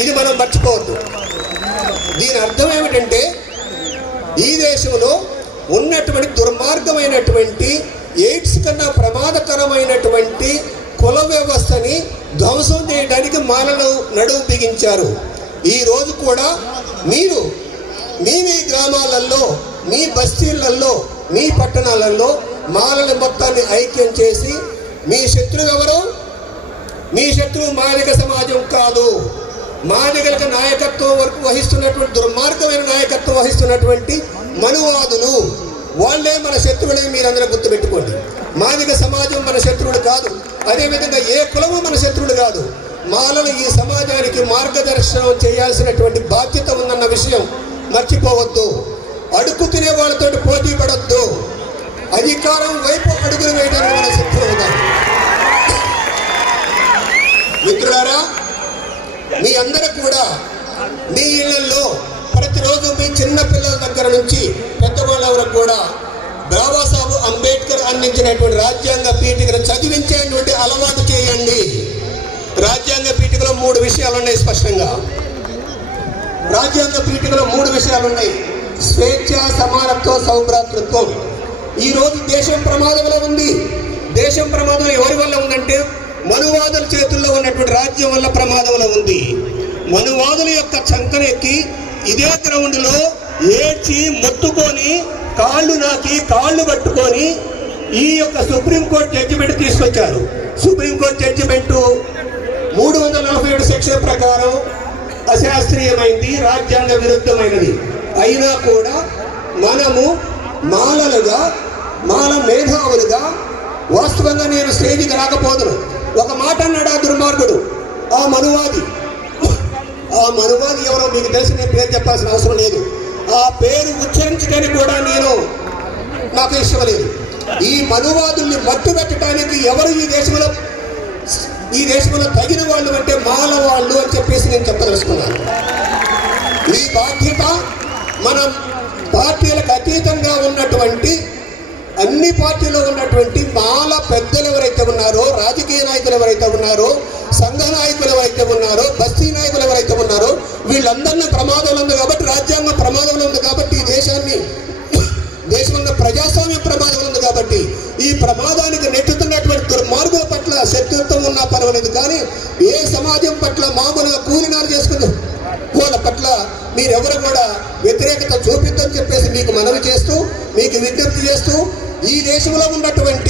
ఇది మనం మర్చిపోవద్దు. దీని అర్థం ఏమిటంటే ఈ దేశంలో ఉన్నటువంటి దుర్మార్గమైనటువంటి ఎయిడ్స్ కన్నా ప్రమాదకరమైనటువంటి కుల వ్యవస్థని ధ్వంసం చేయడానికి మాలలు నడుము బిగించారు. ఈరోజు కూడా మీరు మీ గ్రామాలలో, మీ బస్తీలలో, మీ పట్టణాలలో మాలల మొత్తాన్ని ఐక్యం చేసి, మీ శత్రువు ఎవరు? మీ శత్రువు మాదిగ సమాజం కాదు. మాదిగలకు నాయకత్వం వరకు వహిస్తున్నటువంటి దుర్మార్గమైన నాయకత్వం వహిస్తున్నటువంటి మనువాదులు, వాళ్ళే మన శత్రువులని మీరందరూ గుర్తుపెట్టుకోండి. మాదిగ సమాజం మన శత్రువుడు కాదు. అదేవిధంగా ఏ కులము మన శత్రువుడు కాదు. మాలలు ఈ సమాజానికి మార్గదర్శనం చేయాల్సినటువంటి బాధ్యత ఉందన్న విషయం మర్చిపోవద్దు. అడుగు తినే వాళ్ళతో పోటీ పడొద్దు. అధికారం వైపు అడుగులు వేయడానికి మన శత్రువులు కాదు. మిత్రులారా, మీ అందరూ కూడా మీ ఇళ్లలో ప్రతిరోజు మీ చిన్న పిల్లల దగ్గర నుంచి పెద్దవాళ్ళ వరకు కూడా బాబాసాహెబ్ అంబేద్కర్ అందించినటువంటి రాజ్యాంగ పీఠికను చదివించేటువంటి అలవాటు చేయండి. రాజ్యాంగ పీఠికలో 3 విషయాలు ఉన్నాయి. స్పష్టంగా రాజ్యాంగ పీఠికలో 3 విషయాలు ఉన్నాయి. స్వేచ్ఛ, సమానత్వం, సౌభ్రాతృత్వం. ఈరోజు దేశం ప్రమాదంలో ఉంది. దేశం ప్రమాదం ఎవరి వల్ల ఉందంటే మనువాదుల చేతుల్లో ఉన్నటువంటి రాజ్యం వల్ల ప్రమాదంలో ఉంది. మనువాదుల యొక్క చంకనెక్కి ఇదే గ్రౌండ్లో ఏడ్చి మొత్తుకొని కాళ్ళు నాకి కాళ్ళు పట్టుకొని ఈ యొక్క సుప్రీంకోర్టు జడ్జిమెంట్ తీసుకొచ్చారు. సుప్రీంకోర్టు జడ్జిమెంటు 347 సెక్షన్ ప్రకారం అశాస్త్రీయమైంది, రాజ్యాంగ విరుద్ధమైనది. అయినా కూడా మనము మాలలుగా, మాల మేధావులుగా వాస్తవంగా నేను స్టేజీకి రాకపోదును. ఒక మాట అన్నాడు ఆ దుర్మార్గుడు, ఆ మనువాది ఎవరో మీకు తెలిసి నేను పేరు చెప్పాల్సిన అవసరం లేదు. ఆ పేరు ఉచ్చరించడానికి కూడా నాకు ఇష్టం లేదు. ఈ మనువాదుల్ని మట్టు పెట్టడానికి ఎవరు ఈ దేశంలో తగిన వాళ్ళు అంటే మాల వాళ్ళు అని చెప్పేసి నేను చెప్పదలుచుకున్నాను. ఈ బాధ్యత మనం పార్టీలకు అతీతంగా ఉన్నటువంటి అన్ని పార్టీలో ఉన్నటువంటి మాల పెద్దలు ఎవరైతే ఉన్నారో, రాజకీయ నాయకులు ఎవరైతే ఉన్నారో, సంఘ నాయకులు ఎవరైతే ఉన్నారో, బస్తీ నాయకులు ఎవరైతే ఉన్నారో, వీళ్ళందరినీ ప్రమాదంలో ఉంది కాబట్టి, రాజ్యాంగం ప్రమాదంలో ఉంది కాబట్టి, ఈ దేశంలో ప్రజాస్వామ్యం ప్రమాదంలో ఉంది కాబట్టి, ఈ ప్రమాదానికి నెట్టుతున్నటువంటి దుర్మార్గుల పట్ల శత్రుత్వం ఉన్నా పర్వాలేదు. కానీ ఏ సమాజం పట్ల మామూలుగా కూలినారు చేసుకుని వాళ్ళ పట్ల మీరెవరు కూడా వ్యతిరేకత చూపిద్దని చెప్పేసి మీకు మనవి చేస్తూ, మీకు విజ్ఞప్తి చేస్తూ, ఈ దేశంలో ఉన్నటువంటి